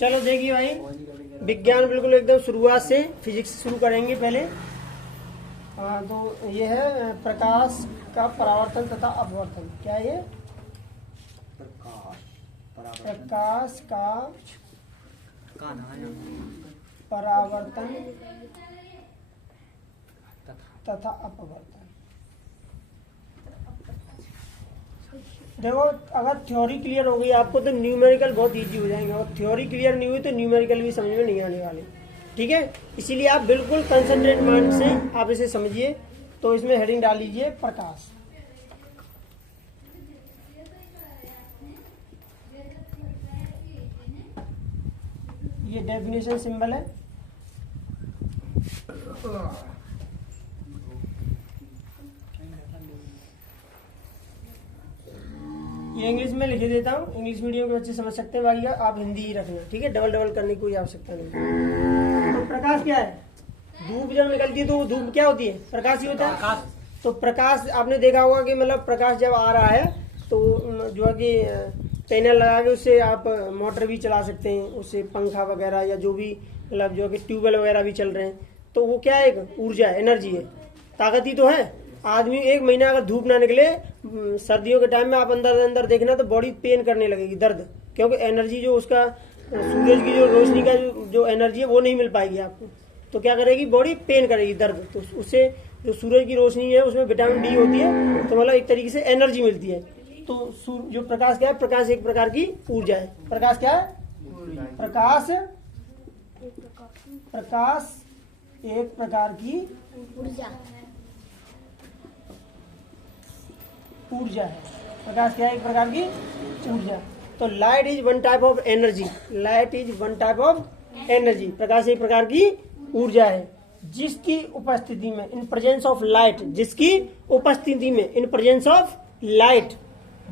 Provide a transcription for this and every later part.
चलो देखिए भाई, विज्ञान बिल्कुल एकदम शुरुआत से फिजिक्स शुरू करेंगे पहले। तो ये है प्रकाश का परावर्तन तथा अपवर्तन। क्या है ये? प्रकाश का परावर्तन तथा अपवर्तन। देखो, अगर थ्योरी क्लियर हो गई आपको तो न्यूमेरिकल बहुत इजी हो जाएंगे, और थ्योरी क्लियर नहीं हुई तो न्यूमेरिकल भी समझ में नहीं आने वाले। ठीक है, इसीलिए आप बिल्कुल कंसंट्रेट माइंड से आप इसे समझिए। तो इसमें हेडिंग डाल लीजिए प्रकाश। ये डेफिनेशन सिंबल है। ये इंग्लिश में लिख देता हूँ, इंग्लिश मीडियम के बच्चे समझ सकते हैं, बाकी आप हिंदी ही रखना। ठीक है, डबल डबल करने की कोई आवश्यकता नहीं। तो प्रकाश क्या है? धूप जब निकलती है तो धूप क्या होती है? प्रकाश ही होता है। तो प्रकाश आपने देखा होगा कि मतलब प्रकाश जब आ रहा है तो जो है कि पैनल लगा के उससे आप मोटर भी चला सकते हैं, उससे पंखा वगैरह या जो भी मतलब जो है कि ट्यूबवेल वगैरह भी चल रहे हैं। तो वो क्या है? एक ऊर्जा है, एनर्जी है, ताकत ही तो है। आदमी 1 महीना अगर धूप ना निकले सर्दियों के टाइम में, आप अंदर देखना तो बॉडी पेन करने लगेगी, दर्द, क्योंकि एनर्जी जो उसका सूरज की जो रोशनी का जो एनर्जी है वो नहीं मिल पाएगी आपको। तो क्या करेगी? बॉडी पेन करेगी, दर्द। तो उससे जो सूरज की रोशनी है उसमें विटामिन डी होती है, तो मतलब एक तरीके से एनर्जी मिलती है। तो जो प्रकाश क्या है? प्रकाश एक प्रकार की ऊर्जा है। प्रकाश क्या है? प्रकाश एक प्रकार की ऊर्जा है। प्रकाश क्या है? एक प्रकार की ऊर्जा। तो light is one type of energy. Light is one type of energy. प्रकाश एक प्रकार की ऊर्जा है जिसकी उपस्थिति में, इन प्रेजेंस ऑफ लाइट, जिसकी उपस्थिति में, इन प्रेजेंस ऑफ लाइट,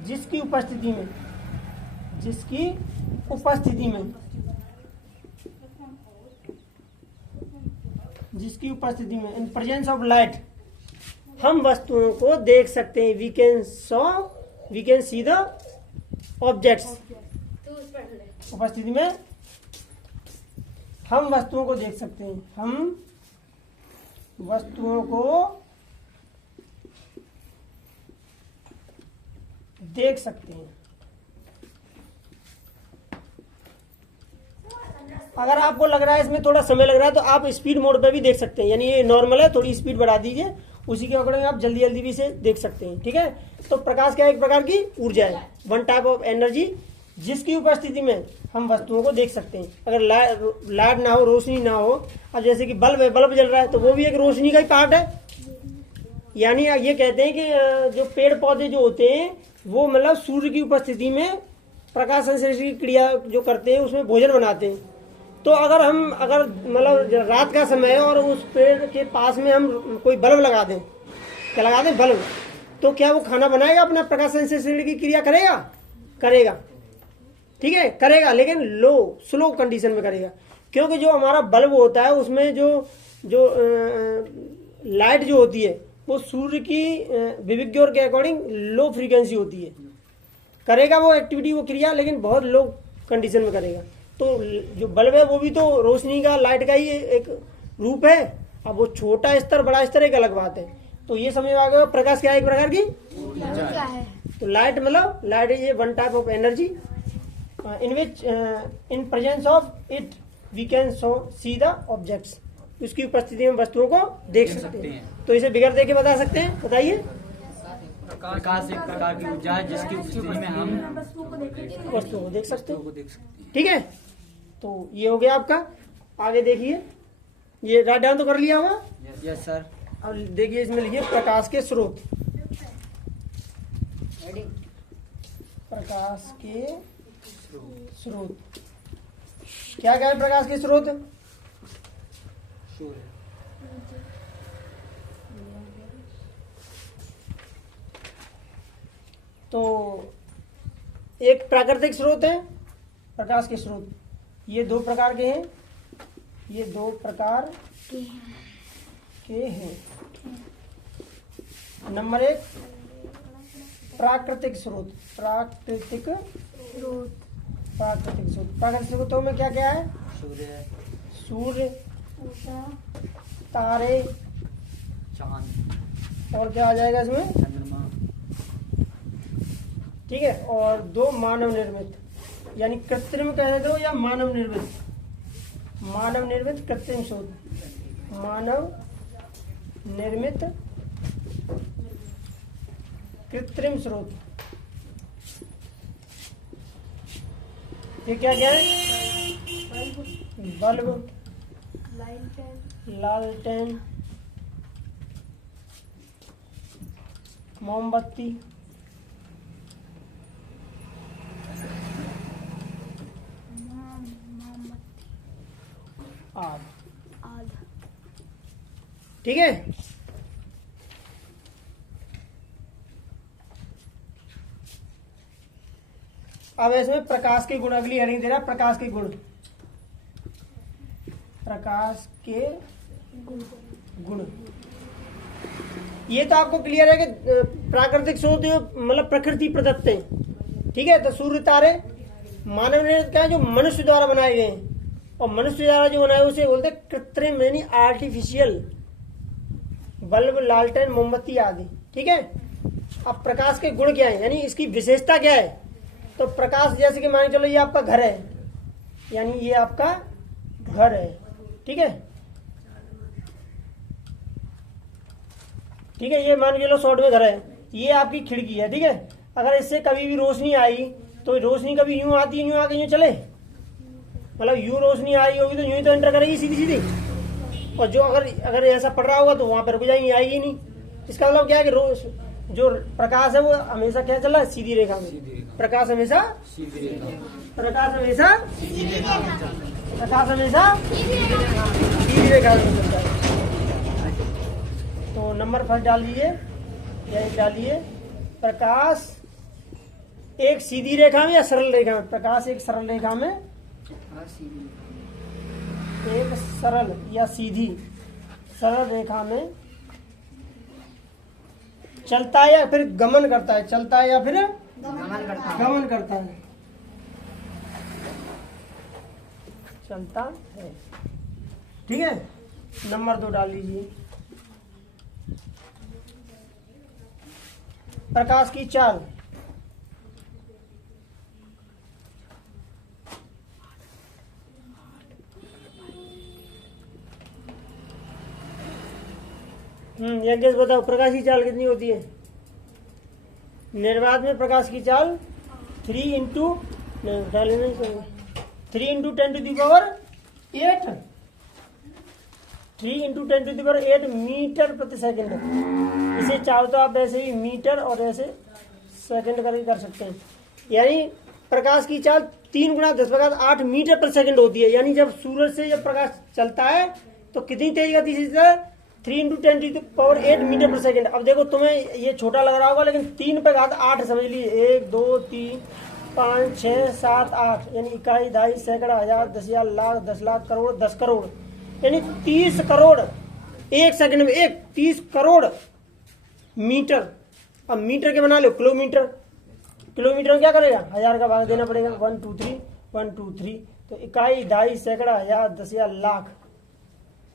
जिसकी उपस्थिति में, जिसकी उपस्थिति में, जिसकी उपस्थिति में, इन प्रेजेंस ऑफ लाइट हम वस्तुओं को देख सकते हैं। We can see the objects. उपस्थिति में हम वस्तुओं को देख सकते हैं। हम वस्तुओं को देख सकते हैं। अगर आपको लग रहा है इसमें थोड़ा समय लग रहा है तो आप स्पीड मोड पे भी देख सकते हैं, यानी ये नॉर्मल है, थोड़ी स्पीड बढ़ा दीजिए, उसी के अकॉर्डिंग आप जल्दी जल्दी भी इसे देख सकते हैं। ठीक है, तो प्रकाश क्या? एक प्रकार की ऊर्जा है, वन टाइप ऑफ एनर्जी, जिसकी उपस्थिति में हम वस्तुओं को देख सकते हैं। अगर लाइट ना हो, रोशनी ना हो, अब जैसे कि बल्ब है, बल्ब जल रहा है तो वो भी एक रोशनी का ही पार्ट है। यानी ये कहते हैं कि जो पेड़ पौधे जो होते हैं वो मतलब सूर्य की उपस्थिति में प्रकाश संश्लेषण की क्रिया जो करते हैं उसमें भोजन बनाते हैं। तो अगर मतलब रात का समय है और उस पेड़ के पास में हम कोई बल्ब लगा दें, क्या लगा दें? बल्ब, तो क्या वो खाना बनाएगा? अपना प्रकाश संश्लेषण की क्रिया करेगा। ठीक है, करेगा, लेकिन स्लो कंडीशन में करेगा, क्योंकि जो हमारा बल्ब होता है उसमें जो लाइट जो होती है वो सूर्य की विविग्योर के अकॉर्डिंग लो फ्रीक्वेंसी होती है। करेगा वो एक्टिविटी, वो क्रिया, लेकिन बहुत लो कंडीशन में करेगा। तो जो बल्ब है वो भी तो रोशनी का, लाइट का ही एक रूप है। अब वो छोटा स्तर बड़ा स्तर एक अलग बात है। तो ये समझ में आ गया, प्रकाश क्या है? एक प्रकार की ऊर्जा है। तो लाइट मतलब light is a one type of energy in which in presence of it we can see the objects. उसकी उपस्थिति में वस्तुओं को देख सकते हैं। तो इसे बिगड़ दे के बता सकते हैं, बताइए। प्रकाश एक प्रकार की ऊर्जा है जिसकी उपस्थिति में हम वस्तुओं को देख सकते हैं। ठीक है, तो ये हो गया आपका। आगे देखिए, ये राइट डाउन तो कर लिया होगा। Yes sir. अब देखिए इसमें लिखिए प्रकाश के स्रोत। प्रकाश के स्रोत क्या क्या है? प्रकाश के स्रोत तो एक प्राकृतिक स्रोत है प्रकाश के स्रोत। ये 2 प्रकार के हैं, ये 2 प्रकार के हैं। नंबर 1 प्राकृतिक स्रोत। प्राकृतिक प्राकृतिक स्रोत। प्राकृतिक स्रोतों में क्या क्या है? सूर्य, सूर्य, तारे, चांद, और क्या आ जाएगा इसमें? चंद्रमा। ठीक है। और 2 मानव निर्मित, यानी कृत्रिम कह दो या मानव निर्मित। मानव निर्मित कृत्रिम स्रोत, मानव निर्मित कृत्रिम स्रोत। ये क्या क्या है? बल्ब, लालटेन, मोमबत्ती, आग। ठीक है। अब इसमें प्रकाश के गुण, अगली हेडिंग दे रहा है प्रकाश के गुण। प्रकाश के गुण, ये तो आपको क्लियर है कि प्राकृतिक स्रोत मतलब प्रकृति प्रदत्त है। ठीक है। तो सूर्य, तारे, मानव निर्मित क्या है? जो मनुष्य द्वारा बनाए गए हैं, और मनुष्य द्वारा जो बनाए उसे बोलते हैं कृत्रिम यानी आर्टिफिशियल। बल्ब, लालटेन, मोमबत्ती आदि। ठीक है। अब प्रकाश के गुण क्या है, यानी इसकी विशेषता क्या है? तो प्रकाश, जैसे कि मान के चलो ये आपका घर है, यानी ये आपका घर है। ठीक है। ठीक है। ये मान के चलो शॉर्ट में घर है, ये आपकी खिड़की है। ठीक है। अगर इससे कभी भी रोशनी आई तो रोशनी कभी यूं आती है, यूं आके यूं चले, मतलब यूं रोशनी आई होगी तो यूं ही तो एंटर करेगी सीधी सीधी। और जो अगर ऐसा पड़ रहा होगा तो वहां पर रुक जाएगी, आएगी नहीं। इसका मतलब क्या है कि जो प्रकाश है वो हमेशा क्या चल रहा है? सीधी रेखा में। प्रकाश हमेशा सीधी रेखा, प्रकाश हमेशा सीधी रेखा में चलता है। तो नंबर फर्स्ट डाल दीजिए, यही डालिए, प्रकाश एक सीधी रेखा में या सरल रेखा में? प्रकाश एक सरल रेखा में, एक सरल या सीधी सरल रेखा में चलता है या फिर गमन करता है? चलता है या फिर गमन करता है? चलता है। ठीक है। नंबर 2 डाल लीजिए, प्रकाश की चाल। यज्ञेश बताओ, प्रकाश की चाल कितनी होती है? निर्वात में प्रकाश की चाल 3 into 3 into 10 to the power 8, 3 into 10 to the power 8 meter प्रति सेकंड। इसे चाहो तो आप ऐसे ही मीटर और ऐसे सेकंड करके कर सकते हैं। यानी प्रकाश की चाल 3 गुणा 10⁸ मीटर प्रति सेकंड होती है। यानी जब सूरज से जब प्रकाश चलता है तो कितनी तेज गति से? 3 into 10 to the power 8 meter प्रति सेकंड। अब देखो तुम्हें ये छोटा लग रहा होगा, लेकिन 3 पे घात 8 समझ लीजिए। 1 2 3 5 6 7 8, यानी इकाई, दहाई, सैकड़ा, हजार, 10,000, लाख, 10 लाख, करोड़, 10 करोड़, यानी 30 करोड़ एक सेकंड में। 30 करोड़ मीटर। अब मीटर के बना लो किलोमीटर। किलोमीटर में क्या करेगा? 1000 का भाग देना पड़ेगा। 1 2 3 1 2 3। तो इकाई, दहाई, सैकड़ा, हजार, 10,000, लाख,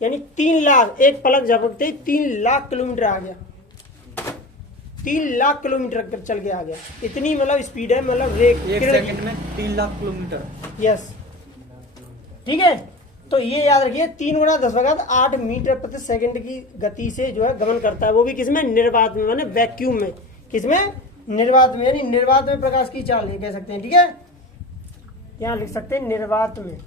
यानी 3 लाख। एक पलक झपकते ही 3 लाख किलोमीटर आ गया। 3 लाख किलोमीटर चल के आ गया। इतनी मतलब स्पीड है, मतलब एक सेकंड में 3 लाख किलोमीटर। यस। ठीक है। तो ये याद रखिए, 3 गुणा 10⁸ मीटर प्रति सेकंड की गति से जो है गमन करता है। वो भी किसमें? निर्वात में, माने वैक्यूम में। किसमें? निर्वात में। यानी निर्वात में प्रकाश की चाल नहीं कह सकते हैं। ठीक है। यहाँ लिख सकते हैं निर्वात में।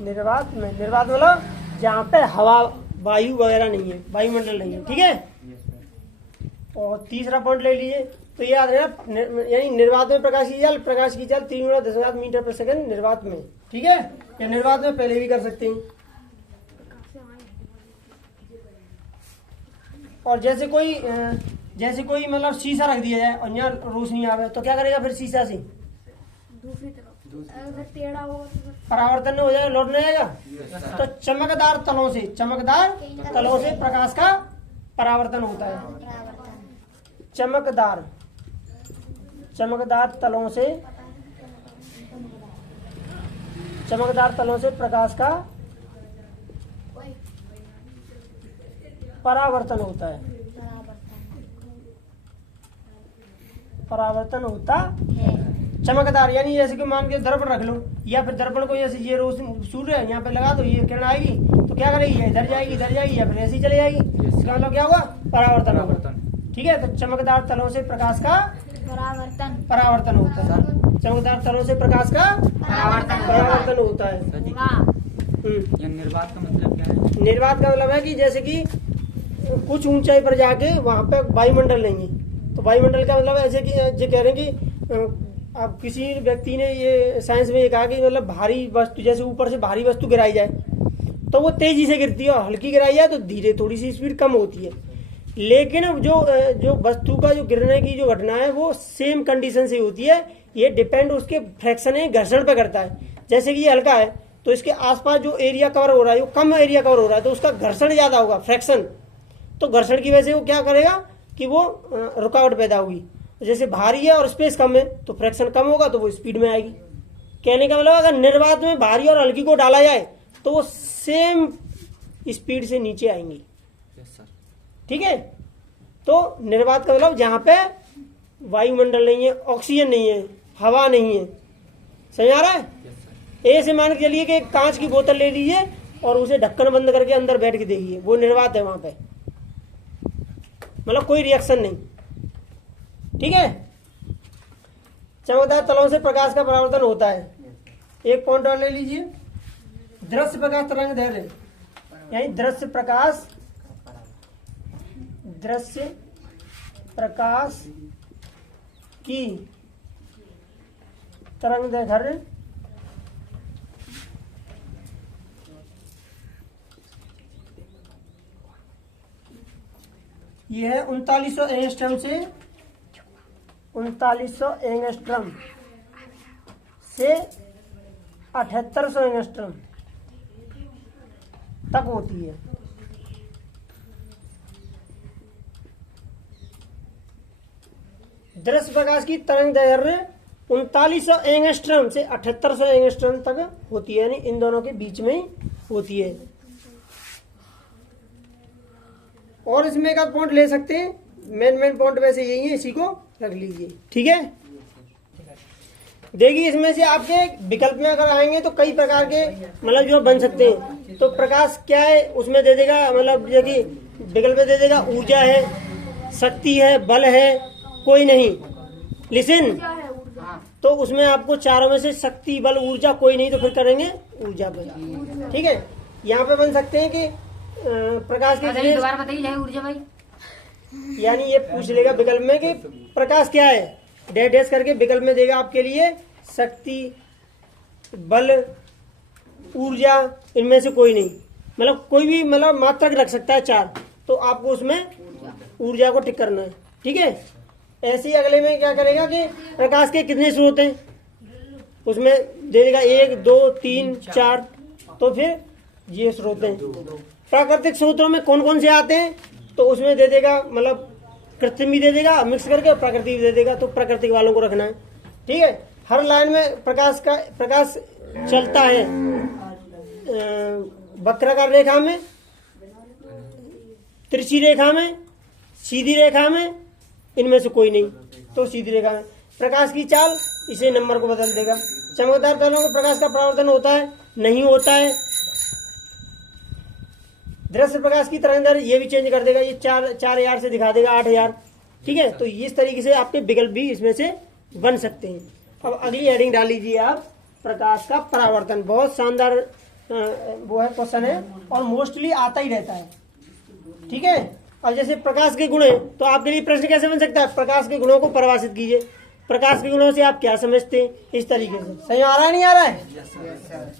निर्वात में, निर्वात मतलब जहाँ पे हवा, वायु वगैरह नहीं है, वायुमंडल नहीं है। ठीक है। और तीसरा पॉइंट ले लीजिए, तो ये याद रखना, यानी निर्वात में प्रकाश की चाल 3 गुणा 10⁸ मीटर प्रति सेकंड निर्वात में। ठीक है। या निर्वात में पहले भी कर सकते हैं। और जैसे कोई मतलब शीशा रख दिया जाए और यहाँ रोशनी आवे तो क्या करेगा फिर शीशा से? दूसरी तरफ अगर टेढ़ा होगा तो परावर्तन हो जाएगा, लौट नहीं आएगा। तो चमकदार तलों से प्रकाश का परावर्तन होता है। चमकदार तलों से चमकदार तलों से प्रकाश का परावर्तन होता है। परावर्तन होता है। चमकदार यानी जैसे कि मान के दर्पण रख लो, या फिर दर्पण को जैसे ये रोशनी सूर्य है यहाँ पे लगा दो, ये किरण आएगी तो क्या करेगी, इधर जाएगी या फिर ऐसी चली जाएगी। इसका मतलब क्या हुआ, परावर्तन होगा। ठीक है, तो चमकदार तलों से प्रकाश का परावर्तन होता है। चमकदार तलों से प्रकाश का परावर्तन होता है। ये निर्वात का मतलब क्या है? निर्वात का मतलब है कि जैसे कि कुछ ऊंचाई पर जाके वहां पे वायुमंडल नहीं है, तो वायुमंडल का मतलब ऐसे कि जो कह रहे हैं कि अब किसी व्यक्ति ने ये साइंस में ये कहा कि मतलब भारी वस्तु, जैसे ऊपर से भारी वस्तु गिराई जाए तो वो तेजी से गिरती है, और हल्की गिराई जाए तो धीरे, थोड़ी सी स्पीड कम होती है। लेकिन जो वस्तु का जो गिरने की जो घटना है वो सेम कंडीशन से होती है। ये डिपेंड उसके फ्रैक्शन है, घर्षण पे करता है। जैसे कि ये हल्का है तो इसके आसपास जो एरिया कवर हो रहा है, वो कम एरिया कवर हो रहा है, तो उसका घर्षण ज्यादा होगा, फ्रैक्शन। तो घर्षण की वजह से वो क्या करेगा कि वो रुकावट पैदा होगी। जैसे भारी है और स्पेस कम है तो फ्रैक्शन कम होगा, तो वो स्पीड में आएगी। कहने का मतलब अगर निर्वात में भारी और हल्की को डाला जाए तो वो सेम स्पीड से नीचे आएंगी। ठीक है, तो निर्वात का मतलब जहां पे वायुमंडल नहीं है, ऑक्सीजन नहीं है, हवा नहीं है। समझ आ रहा है? ऐसे मान के चलिए कि एक कांच की बोतल ले लीजिए और उसे ढक्कन बंद करके अंदर बैठ के देखिए, वो निर्वात है वहां पे, मतलब कोई रिएक्शन नहीं। ठीक है, चमकदार तलों से प्रकाश का परावर्तन होता है। एक पॉइंट और ले लीजिए, दृश्य प्रकाश तरंग दैर्घ्य, यानी दृश्य प्रकाश की तरंग दैर्घ्य यह है 3900 एंगस्ट्रम से 3900 एंगस्ट्रम से 7800 एंगस्ट्रम तक होती है। दृश्य प्रकाश की तरंग दैर्घ्य 3900 एंगस्ट्रम से 7800 एंगस्ट्रम तक होती है, यानी इन दोनों के बीच में ही होती है। और इसमें एक पॉइंट ले सकते हैं, मेन पॉइंट वैसे यही है, इसी को रख लीजिए। ठीक है, देखिए इसमें से आपके विकल्प में अगर आएंगे तो कई प्रकार के मतलब जो बन सकते हैं। तो प्रकाश क्या है उसमें दे देगा, मतलब जो कि विकल्प में दे देगा, ऊर्जा है, शक्ति है, बल है, कोई नहीं। लिसन, तो उसमें आपको चारों में से शक्ति, बल, ऊर्जा कोई नहीं, तो फिर करेंगे ऊर्जा पे। ठीक है, यहाँ पे बन सकते हैं कि प्रकाश के दोबारा बताइए जाए ऊर्जा भाई। यानी ये पूछ लेगा विकल्प में कि प्रकाश क्या है, डैश डैश करके विकल्प में देगा आपके लिए शक्ति, बल, ऊर्जा, इनमें से कोई नहीं, मतलब कोई भी मतलब मात्रक रख सकता है चार, तो आपको उसमें ऊर्जा को टिक करना है। ठीक है, ऐसे ही अगले में क्या करेगा कि प्रकाश के कितने स्रोत हैं, उसमें दे देगा 1 2 3 4, तो फिर ये स्रोत हैं। प्राकृतिक स्रोतों में कौन कौन से आते हैं, तो उसमें दे देगा मतलब कृत्रिम भी दे देगा मिक्स करके, प्राकृतिक भी दे देगा, तो प्राकृतिक वालों को रखना है। ठीक है, हर लाइन में प्रकाश चलता है वक्राकार रेखा में, तिरछी रेखा में, सीधी रेखा में, इनमें से कोई नहीं, तो सीधी रेखा में। प्रकाश की चाल, इसे नंबर को बदल देगा। चमकदार तलों में प्रकाश का परावर्तन होता है, नहीं होता है। दृश्य प्रकाश की तरंग दैर्घ्य ये भी चेंज कर देगा, ये 4000 से दिखा देगा 8000। ठीक है, तो इस तरीके से आपके विकल्प भी इसमें से बन सकते हैं। अब अगली हेडिंग डाल लीजिए आप, प्रकाश का परावर्तन। बहुत शानदार वो है, क्वेश्चन है और मोस्टली आता ही रहता है। ठीक है, अब जैसे प्रकाश के गुण है, तो आपके लिए प्रश्न कैसे बन सकता है, प्रकाश के गुणों को परिभाषित कीजिए। प्रकाश के गुणों से आप क्या समझते हैं, इस तरीके से। सही आ रहा है, नहीं आ रहा है?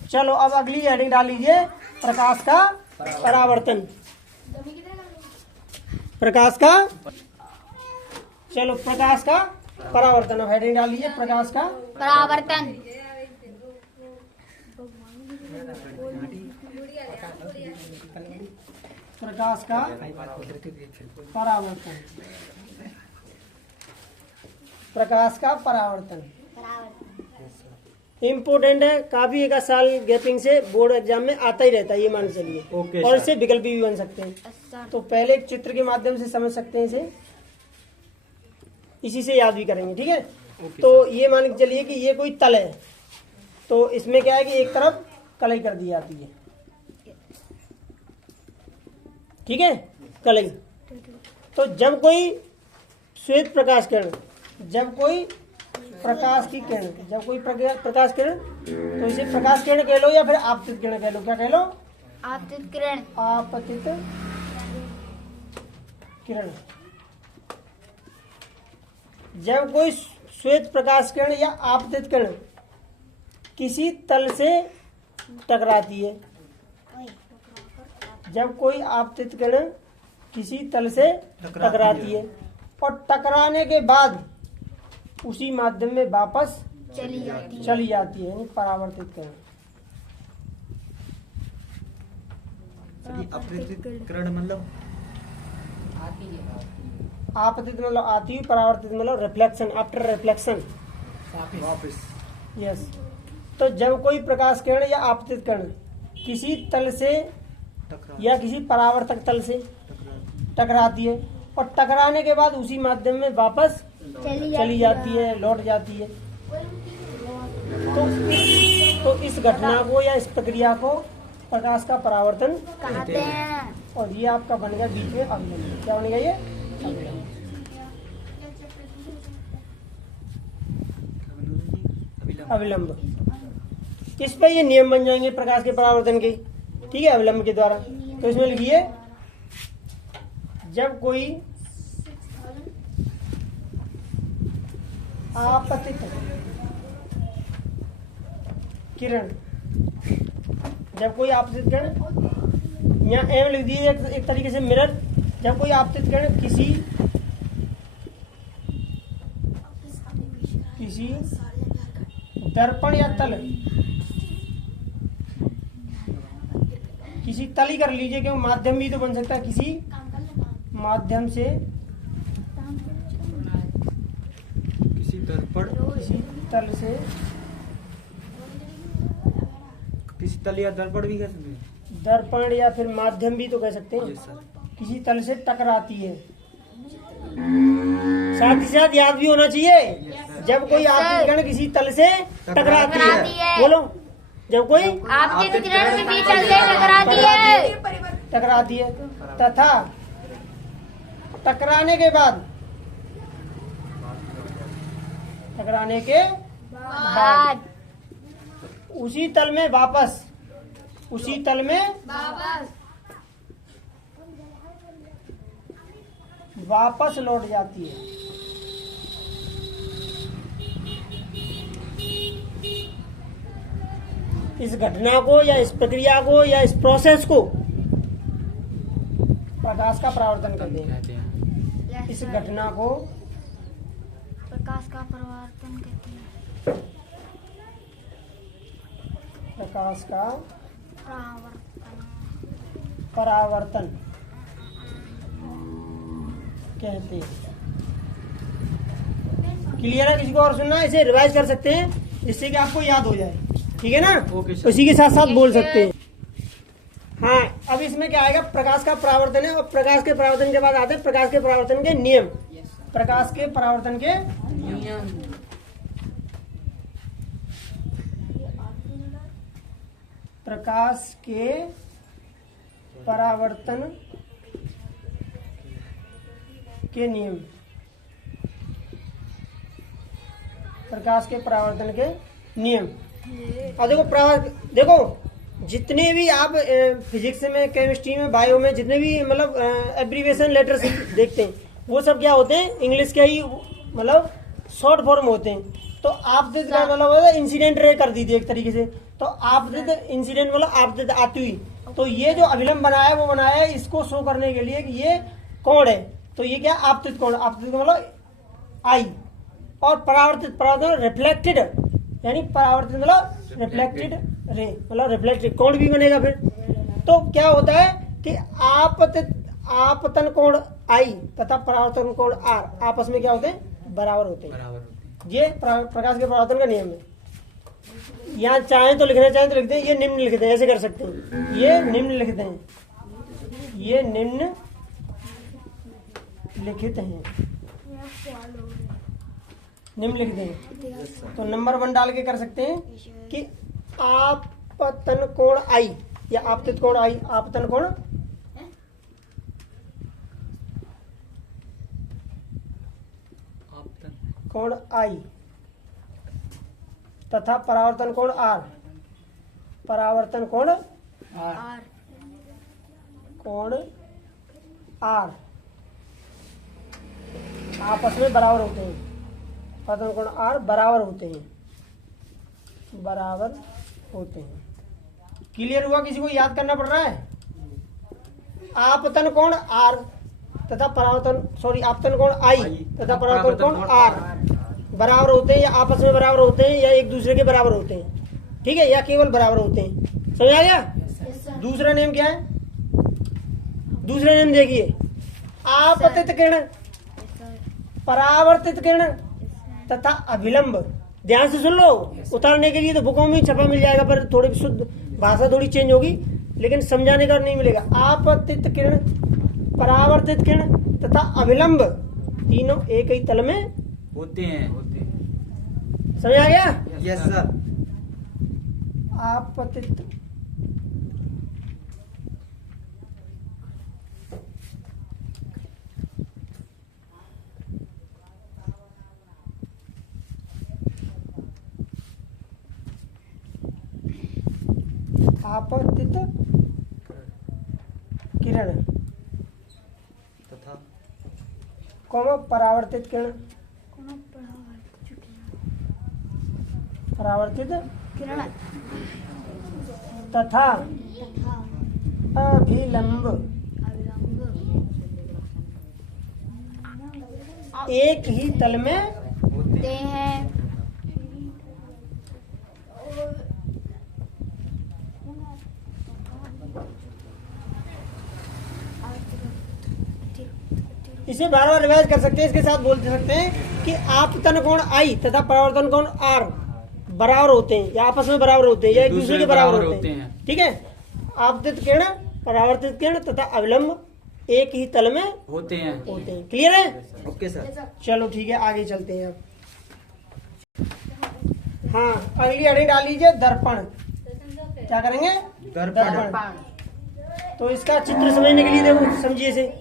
चलो अब अगली हेडिंग डाल लीजिए, प्रकाश का परावर्तन। प्रकाश का, चलो प्रकाश का परावर्तन। अब हेडिंग डाल लीजिए, प्रकाश का परावर्तन। प्रकाश का परावर्तन। प्रकाश का परावर्तन। इम्पोर्टेंट है, काफी एक आध साल गैपिंग से बोर्ड एग्जाम में आता ही रहता है, ये मान के चलिए। ओके और सर। इससे विकल्प भी बन सकते हैं। सर तो पहले एक चित्र के माध्यम से समझ सकते हैं इसे, इसी से याद भी करेंगे, ठीक है। तो ये मान के चलिए कि ये कोई तल है, तो इसमें क्या है कि एक तरफ कलई कर दी जाती है, ठीक है, कलई। तो जब कोई श्वेत प्रकाश किरण, जब कोई प्रकाश की किरण, जब कोई प्रकाश किरण, तो इसे प्रकाश किरण कह लो या फिर आपतित किरण कह लो, क्या कह लो? आपतित किरण। आपतित किरण। जब कोई श्वेत प्रकाश किरण या आपतित किरण किसी तल से टकराती है, जब कोई आपतित किरण किसी तल से टकराती है और टकराने के बाद उसी माध्यम में वापस चली जाती है। चली जाती है, यानी परावर्तित किरण। अपरिचित किरण मतलब आपतित मतलब आती हुई, परावर्तित मतलब रिफ्लेक्शन, आफ्टर रिफ्लेक्शन, वापस। यस। तो जब कोई प्रकाश किरण या आपतित किरण किसी तल से या किसी परावर्तक तल से टकराती है और टकराने के बाद उसी माध्यम में वापस चली जाती है, लौट जाती है, तो इस घटना को या इस प्रक्रिया को प्रकाश का परावर्तन कहते हैं। और ये आपका बन गया बीच में अविलंब। क्या बन गया ये? अविलंब। इस पे ये नियम बन जाएंगे प्रकाश के परावर्तन के, ठीक है, अविलंब के द्वारा। तो इसमें लिखिए, जब कोई आपतित किरण, जब कोई आपतित किरण, यहाँ एम लिख दीजिए एक तरीके से मिरर, जब कोई आपतित किरण किसी दर्पण या तल, किसी तल ही कर लीजिए क्योंकि माध्यम भी तो बन सकता है, किसी माध्यम से, किसी दर्पण, किसी तल से, किसी तल या दर्पण भी कह सकते हैं। दर्पण या फिर माध्यम भी तो कह सकते हैं, यस सर। किसी तल से टकराती है। साथ ही साथ याद भी होना चाहिए, जब कोई आपतित किरण किसी तल से टकराती है, बोलो, जब कोई आपतित किरण किसी तल से टकराती है, टकराती है तथा टकराने के बाद, टकराने के बाद उसी तल में वापस, उसी तल में वापस लौट जाती है। इस घटना को या इस प्रक्रिया को या इस प्रोसेस को प्रकाश का परावर्तन कहते हैं। कहते हैं। इस घटना को प्रकाश का परावर्तन कहते हैं। प्रकाश का परावर्तन परावर्तन कहते हैं। क्लियर है? किसी को और सुनना है? इसे रिवाइज कर सकते हैं जिससे कि आपको याद हो जाए, ठीक है ना? Okay sir. उसी के साथ साथ बोल सकते हैं। हाँ, अब इसमें क्या आएगा? प्रकाश का परावर्तन है और प्रकाश के परावर्तन के बाद आते हैं प्रकाश के परावर्तन के नियम। प्रकाश के परावर्तन के नियम। प्रकाश के परावर्तन के नियम। प्रकाश के परावर्तन के नियम। और देखो जितने भी आप फिजिक्स में, केमिस्ट्री में, बायो में जितने भी मतलब एब्रीविएशन लेटर्स देखते हैं वो सब क्या होते हैं? इंग्लिश के ही मतलब शॉर्ट फॉर्म होते हैं। तो आपतित का मतलब इंसिडेंट रे कर दी थी एक तरीके से। तो आपतित इंसिडेंट मतलब आपतित आती हुई। तो ये जो अभिलंब बनाया है वो बनाया है इसको शो करने के लिए कि ये कोण है। तो ये क्या? आपतित कोण। आपतित मतलब आई। और परावर्तित रिफ्लेक्टेड, यानी परावर्तित मतलब रिफ्लेक्टेड रे, मतलब रिफ्लेक्टेड कोण भी बनेगा फिर। तो क्या होता है कि आपतन कोण आई तथा परावर्तन कोण आर आपस में क्या होते हैं? बराबर होते हैं। बराबर होते हैं। ये प्रकाश के परावर्तन का नियम है। यहाँ चाहें तो लिखना चाहें तो लिखते हैं, ये निम्न लिखते हैं, ऐसे कर सकते हैं, ये निम्न लिखते हैं, ये निम्न लिखित हैं, निम्न लिख दें। तो नंबर 1 डाल के कर सकते हैं कि आपतन कोण आई या आपतित कोण आई, आपतन कोण कोण आई तथा परावर्तन कोण आर, परावर्तन कोण आर कोण आर आपस में बराबर होते हैं, परावर्तन कोण आर बराबर होते हैं, बराबर होते हैं। क्लियर हुआ? किसी को याद करना पड़ रहा है? आपतन कोण आर तथा परावर्तन आपतन कोण आई तथा परावर्तन कोण आर बराबर होते हैं, या आपस में बराबर होते हैं, या एक दूसरे के बराबर होते हैं, ठीक है, या केवल बराबर होते हैं। समझ आ गया? दूसरा नेम क्या है? दूसरा नेम देखिए, आपतित किरण, परावर्तित किरण तथा अभिलंब। ध्यान से सुन लो, उतारने के लिए तो बुकों में छपा मिल जाएगा, पर थोड़ी शुद्ध भाषा थोड़ी चेंज होगी, लेकिन समझाने का नहीं मिलेगा। आपतित किरण, परावर्तित किरण तथा अभिलंब तीनों एक ही तल में होते हैं। समझ आ गया? Yes sir. आपतित आपतित किरण तथा कौन परावर्तित किरण, परावर्तित किरण तथा अभिलंब एक ही तल में होते हैं। इसे बार बार रिवाइज कर सकते हैं, इसके साथ बोल सकते हैं कि आपतन कोण आई तथा परावर्तन कोण आर बराबर होते हैं, या आपस में बराबर होते हैं, या एक दूसरे के बराबर होते हैं। ठीक है? आपतित किरण, परावर्तित किरण तथा अविलंब एक ही तल में होते हैं। क्लियर है? Okay sir. चलो ठीक है, आगे चलते हैं अब। हाँ, अगली अड़ी डाल लीजिए, दर्पण। क्या करेंगे? दर्पण। तो इसका चित्र समझने के लिए देखो, समझिए इसे।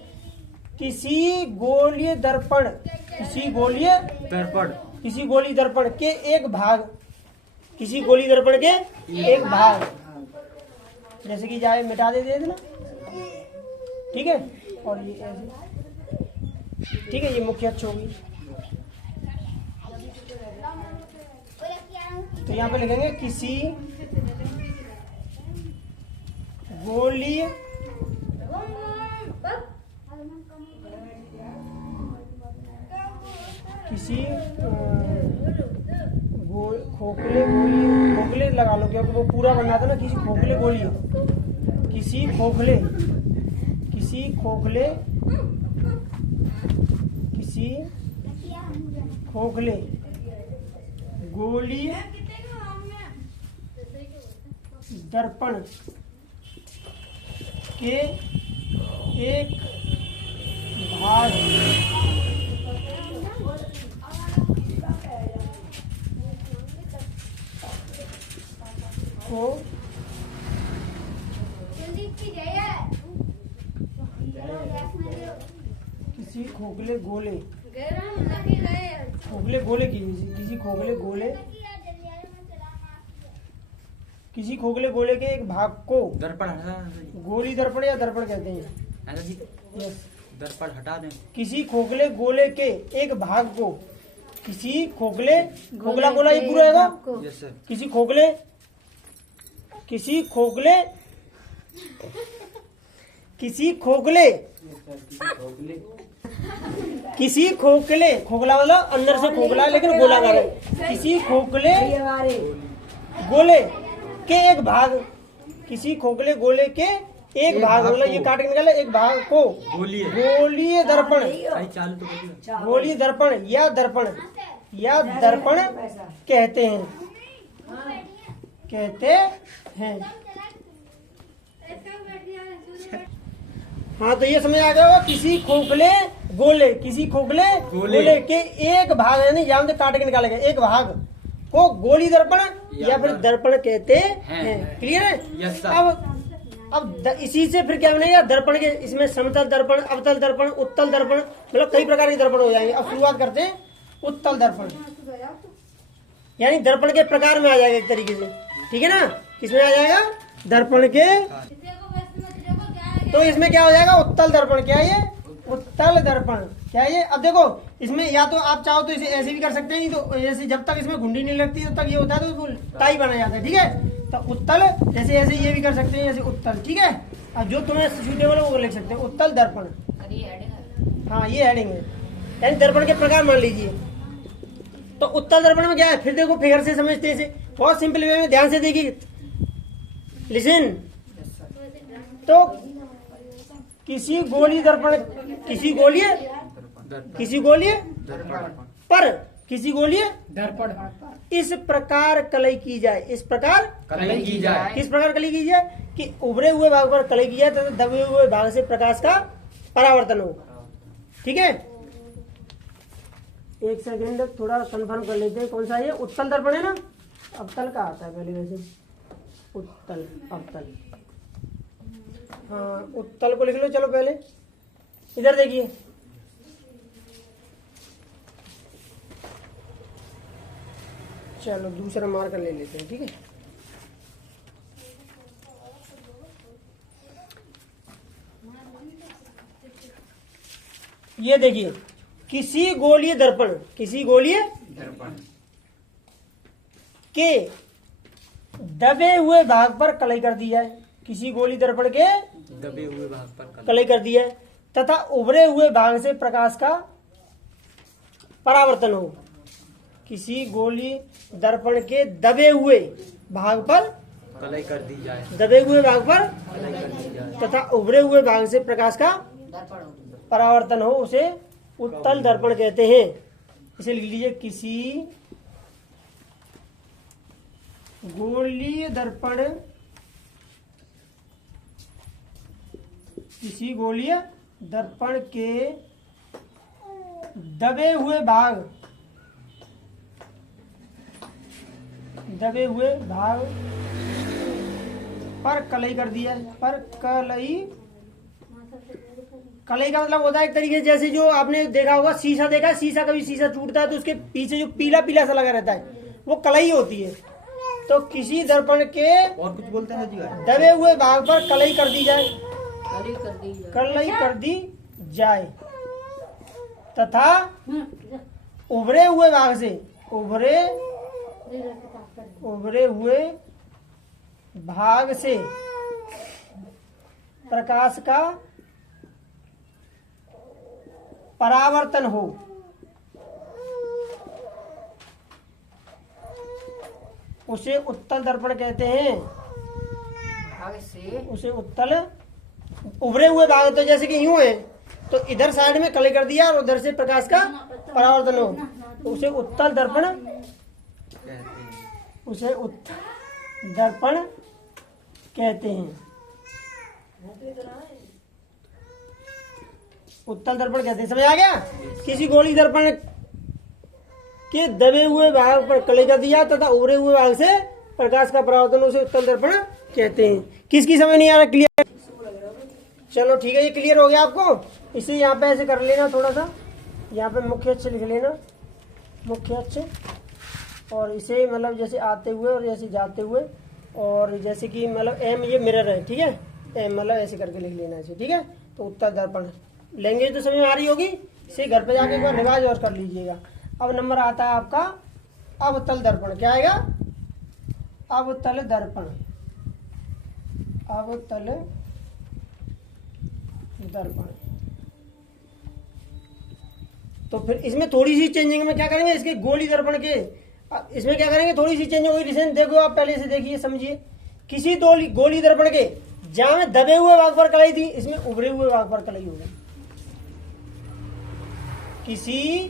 किसी गोलीय दर्पण, किसी गोलीय दर्पण, किसी गोली दर्पण के एक भाग, किसी गोली दर्पण के एक भाग, जैसे कि जाए मिटा दे ना, ठीक है, और ये ऐसे, ठीक है, ये मुख्य अक्ष होगी। तो यहाँ पे लिखेंगे किसी गोलीय किसी खोखले गोली, खोखले लगा लो क्योंकि वो पूरा बनना था ना, किसी खोखले गोली, किसी खोखले गोली दर्पण के एक भाग को किसी खोखले गोले की, किसी खोखले गोले के एक भाग को दर्पण हटा, गोली दर्पण या दर्पण कहते हैं। ऐसा जी, यस, दर्पण हटा दें। किसी खोखले गोले के एक भाग को, किसी खोखले, खोखला गोला ये पूरा है, यस सर। किसी खोखले खोखला वाला अंदर से खोखला है लेकिन गोलाकार है। किसी खोखले गोले के एक भाग, किसी खोखले गोले के एक भाग, मतलब ये काट के निकाला, एक भाग को गोलीय दर्पण, गोलीय दर्पण या दर्पण कहते हैं। कहते हैं। हाँ, तो ये समझ आ गया होगा, किसी खोखले गोले के एक भाग, यानी यहाँ से काट के निकालेगा, एक भाग को गोली दर्पण या फिर दर्पण कहते हैं। क्लियर है? Yes sir. अब इसी से फिर क्या बनेगा, दर्पण के, इसमें समतल दर्पण, अवतल दर्पण, उत्तल दर्पण, मतलब कई प्रकार के दर्पण हो जाएंगे। अब शुरुआत करते हैं उत्तल दर्पण, यानी दर्पण के प्रकार में आ जाएगा एक तरीके से, ठीक है ना। किसमें आ जाएगा, दर्पण के। तो इसमें क्या हो जाएगा, उत्तल दर्पण। क्या है ये, उत्तल दर्पण। क्या है ये, अब देखो इसमें या तो आप चाहो तो इसे ऐसे भी कर सकते हैं, नहीं तो ऐसे, जब तक इसमें घुंडी नहीं लगती तब तक ये होता है तो टाई बना जाता है, ठीक है। तो उत्तल, जैसे ऐसे ये भी कर सकते हैं, जैसे उत्तल, ठीक है। अब जो तुम्हें सूटेबल है वो लिख सकते हैं, उत्तल दर्पण। हाँ, ये हेडिंग है, यानी दर्पण के प्रकार मान लीजिए। तो उत्तल दर्पण में क्या है, फिर देखो फिगर से समझते हैं इसे, बहुत सिंपल वे में, ध्यान से देखिए, लिसन। तो किसी गोलीय दर्पण इस प्रकार कलई की जाए, किस प्रकार कलई की जाए कि उभरे हुए भाग पर कलई की जाए तथा दबे हुए भाग से प्रकाश का परावर्तन हो। ठीक है, एक सेकंड थोड़ा कंफर्म कर लेते हैं, कौन सा ये उत्तल दर्पण है ना, अवतल का आता है पहले, वैसे उत्तल अवतल। हाँ, उत्तल को लिख लो। चलो पहले इधर देखिए, चलो दूसरा मार्कर ले लेते हैं, ठीक है। ये देखिए, किसी गोलीय दर्पण के दबे हुए भाग पर कलई कर दी जाए, किसी गोलीय दर्पण के दबे हुए भाग पर कलई कर दी है तथा उभरे हुए भाग से प्रकाश का परावर्तन हो। किसी गोलीय दर्पण के दबे हुए भाग पर कलई कर दी जाए, दबे हुए भाग पर कलई कर दी जाए तथा उभरे हुए भाग से प्रकाश का परावर्तन हो, उसे उत्तल दर्पण कहते हैं। इसे लिख लीजिए, किसी गोलीय दर्पण के दबे हुए भाग पर कलई कर दिया, पर कलई का मतलब होता है एक तरीके से, जैसे जो आपने देखा होगा, शीशा देखा, शीशा कभी शीशा टूटता है तो उसके पीछे जो पीला पीला सा लगा रहता है वो कलई होती है। तो किसी दर्पण के और कुछ बोलते हैं जी, दबे हुए भाग पर कलई कर दी जाए तथा उभरे हुए भाग से प्रकाश का परावर्तन हो, उसे उत्तल दर्पण कहते हैं। उसे उत्तल, उभरे हुए भाग तो जैसे कि यूं है, तो इधर साइड में कलई कर दिया और उधर से प्रकाश का परावर्तन हो, तो उसे उत्तल दर्पण कहते हैं। उत्तल दर्पण कहते हैं, समझ आ गया। किसी गोलीय दर्पण के दबे हुए भाग पर कलई कर दिया तथा उभरे हुए भाग से प्रकाश का परावर्तन, उसे उत्तल दर्पण कहते हैं। किसकी समझ नहीं आ रहा, क्लियर? चलो ठीक है, ये क्लियर हो गया आपको। इसे यहाँ पे ऐसे कर लेना, थोड़ा सा यहाँ पे मुख्य अक्षर लिख लेना, मुख्य अक्षर, और इसे मतलब जैसे आते हुए और जैसे जाते हुए, और जैसे कि मतलब एम ये मिरर है, ठीक है, एम मतलब ऐसे करके लिख लेना इसे, ठीक है। तो उत्तल दर्पण लैंग्वेज तो समझ में आ रही होगी, इसे घर पे जाके एक बार रिवाइज और कर लीजिएगा। अब नंबर आता है आपका अवतल दर्पण। क्या आएगा, अवतल दर्पण। तो फिर इसमें थोड़ी सी चेंजिंग में क्या करेंगे, इसके गोलीय दर्पण के इसमें क्या करेंगे, थोड़ी सी चेंजिंग होगी। रिसेंट देखो आप पहले से देखिए, समझिए। किसी गोलीय दर्पण के जहां में दबे हुए भाग पर कलई थी, इसमें उभरे हुए भाग पर कलई होगी। किसी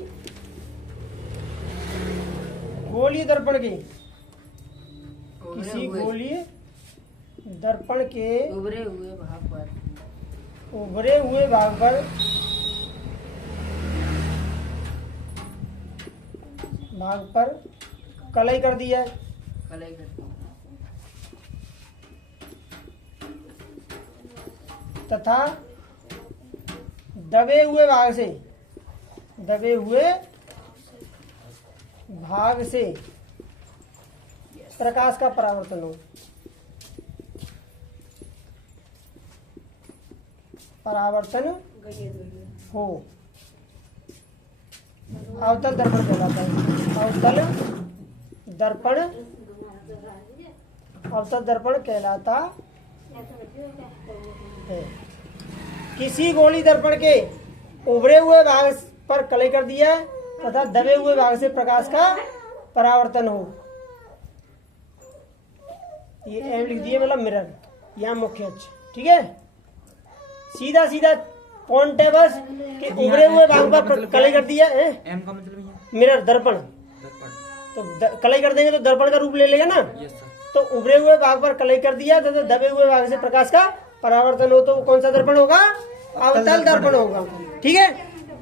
गोलीय दर्पण के किसी गोलीय दर्पण के उभरे हुए भाग पर कलई कर दिया है कलई करती तथा दबे हुए भाग से प्रकाश का परावर्तन हो अवतल दर्पण कहलाता है। अवतल दर्पण कहलाता है। किसी गोली दर्पण के उभरे हुए भाग पर कलई कर दिया तथा दबे हुए भाग से प्रकाश का परावर्तन हो। ये एम लिख दिए, मतलब मिरर, यहाँ मुख्य अक्ष। ठीक है, सीधा सीधा पॉइंट है बस कि उभरे हुए भाग पर कलई कर दिया है। एम का मतलब ये मिरर दर्पण, तो कलई कर देंगे तो दर्पण का रूप ले लेगा ना। Yes sir. तो उभरे हुए भाग पर कलई कर दिया तथा दबे हुए भाग से प्रकाश का परावर्तन हो, तो कौन सा दर्पण होगा? अवतल दर्पण होगा। ठीक है,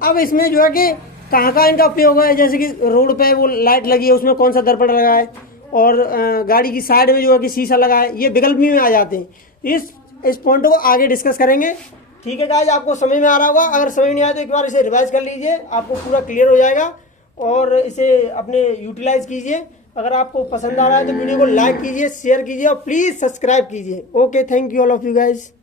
अब इसमें जो है कि कहाँ इनका उपयोग है, जैसे कि रोड पे वो लाइट लगी है उसमें कौन सा दर्पण लगा है, और गाड़ी की साइड में जो है कि शीशा लगा है, ये विकल्प में आ जाते हैं। इस पॉइंट को आगे डिस्कस करेंगे। ठीक है गाइस, आपको समझ में आ रहा होगा। अगर समझ नहीं आया तो एक बार इसे रिवाइज कर लीजिए, आपको पूरा क्लियर हो जाएगा और इसे अपने यूटिलाइज कीजिए। अगर आपको पसंद आ रहा है तो वीडियो को लाइक कीजिए, शेयर कीजिए और प्लीज सब्सक्राइब कीजिए। Okay, thank you all of you guys.